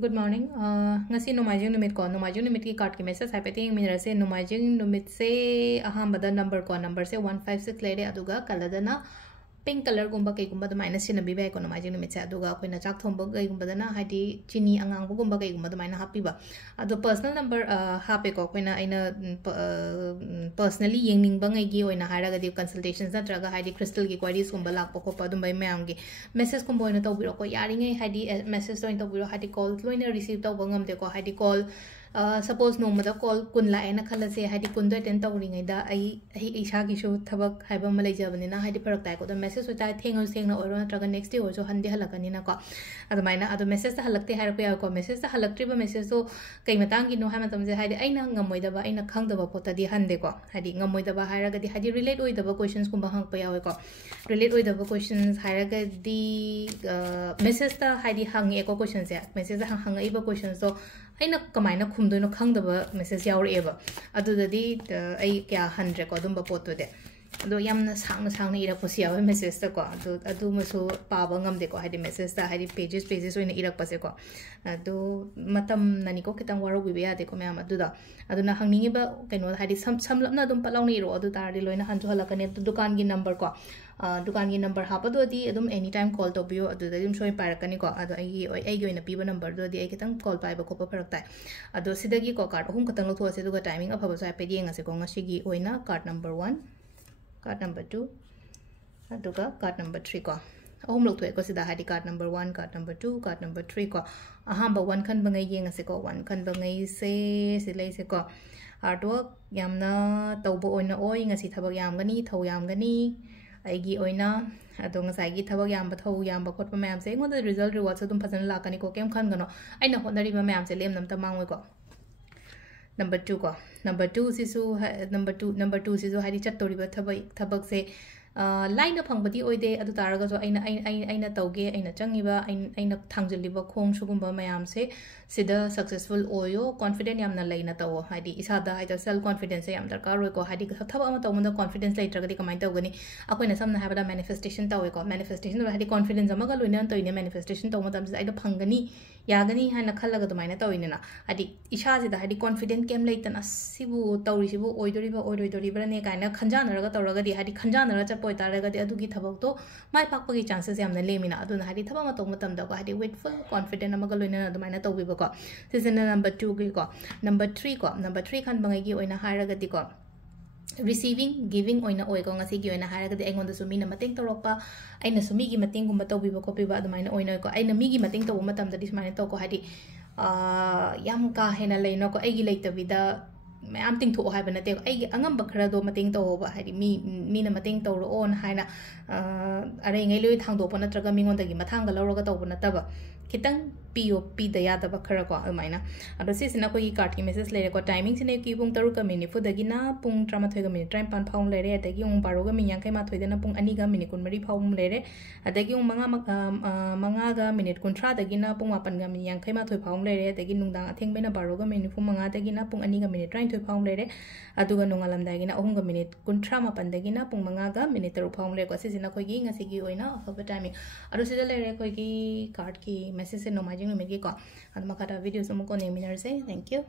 Good morning. Ngasi Nomaijing numit ko Nomaijing numit ki card ki message haipeti minra se Nomaijing numit se ahambada number se 156 lede aduga kaladana pink color gumba kai gumba damaina sinabi ba ko Nomaijing numit se aduga koina chak thomba gai gumba dana haidi chini angang bu gumba kai gumba damaina happy ba adu personal number happy ko koina aina personally yengning ba ngai gi oina haraga di consultations na traga haidi crystal ki queries gumba lak ko pa dum bai mayam gi message gumba oina tawbiro ko yari ngai haidi message oina tawbiro haidi call loina receive taw bangam de ko haidi call suppose no mada call kun la ena khala se haidi kun do ten tawri ngai da ai isha gi shu thabak haiba malai jabani na haidi parak tai ko da message uta thengna oro na traga next day also handi halakani na ko adumaina adu message ta halakte har ko ya ko message ta halaktre ba message so kai matang gi no ha matam je haidi aina ngamoi da ba aina khang da ba pota di hande ko haidi ngamoi da ba haraga di haidi relate oi da ba questions kum ba hang pa ya ko relate oi da ba questions haraga di message ta haidi hang e ko questions ya message ta hang ai ba questions so aina kamaina khumdo no khang da ba message yaur e ba adu da di ai kya 100 ko dum ba pot de ado yamna sangna ira ko sia message ta ko adu maso pa ba ngam de ko haidi message ta haidi pages oina ira pa se ko ado matam nani ko kitang waro bi ya de ko mem adu da adu na hangningi ba kaino haidi samlapna dum palaw ni ro adu tar di loina hanju halakane dukan gi number ko dukan gi number ha pa do di adum anytime call to bio adu da dim soi parakani ko adu ai gi oina piba number do di ai kitang call pai ba ko pa parak tai adu sidagi ko card hum katang lo tho se duga timing afaba so pe di ngase ko ngasi gi oina card number 1 card number 2 aduga card number 3 ko ahum lok thoi ko sida hadi card number 1 card number 2 card number 3 ko ahamba 1 khan bangai yeng ase ko 1 khan bangai se silai se ko artwork yamna tawbo oina oi ngasi thabak yamgani thau yamgani aigi oina ado ngasai gi thabak yamba thau yamba khotpa mayam se ngonda result reward so dum phajana lakani ko kem khan gano aina honari ba mayam se lem nam ta mangoi ko number 2 ko number 2 sisu number 2 sisu hari chattori ba thabak se line of phangpati oide adu taraga so aina tauge aina changiba aina thangjaliba khong sugumba mayam se sida successful oyo confident yamna laina taw hadi isada haida self confidence yam darkar roi ko hadi thaba ama tawmunda confidence lai tragadi kamai tawgani akoina samna habada manifestation taw ko manifestation hadi confidence amaga loina toine manifestation taw madam se aida phangani yagani hana khallaga dumaina tawinena hadi isha sida hadi confident kem laitana sibu tawri sibu oidoriba ne kaina khanjana raga tawraga di hadi khanjana ra poi taragadi adugi thabak to mai pakpagi chances yamna lemina aduna hadi thaba ma tawma tamda ko hadi with full confident amaga loina adumaina tawbiba ko season number 2 gi ko number 3 khan bangai gi oina haragadi ko receiving giving oina oi ko ngasi gi oina haragadi aingonda sumi na mateng torokpa aina sumi gi mateng gumba tawbiba ko piba adumaina oina ko aina mi gi mateng taw matamda dismaina taw ko hadi yam ka hena leino ko ai gi leitabida मैम तिंग थो है नते अंगम खरदो मतें तौब है मीना मतें तौर own है अरे लो थांदोप नत्रग मिंगोंदगी मथांग लौरग तौब नतब खितंग पीओ पीद यादब खर को अमायना अदो सिसिना कोई कार्ड की मेसेज लेरे को टाइमिंग सिने की पुंग तरुक मिनिट फुदगिना पुंग 13 मिनिट 35 फाउम लेरे अदगी उंग 12 मिनिट yankai देना पुंग 2 गा मिनिट 13 फाउम लेरे अदगी उंग मंगा गा मिनिट 13 दगिना पुंग 8 गा मिनिट yankai फाउम लेरे अदगी नुंगदांग अथेंग बेना 12 गा मिनिट 5 दगिना पुंग 2 गा मिनिट 23 फाउम लेरे अदुगा नोंगालमदागिना 3 गा मिनिट 13 दगिना पुंग 5 गा मिनिट 3 फाउम लेरे को सिसिना कोई ngasi gi oina afaba timing adu sida lere koi gi card ki message se Nomaijing numit gi ko adma kata videos mo ko neminarse thank you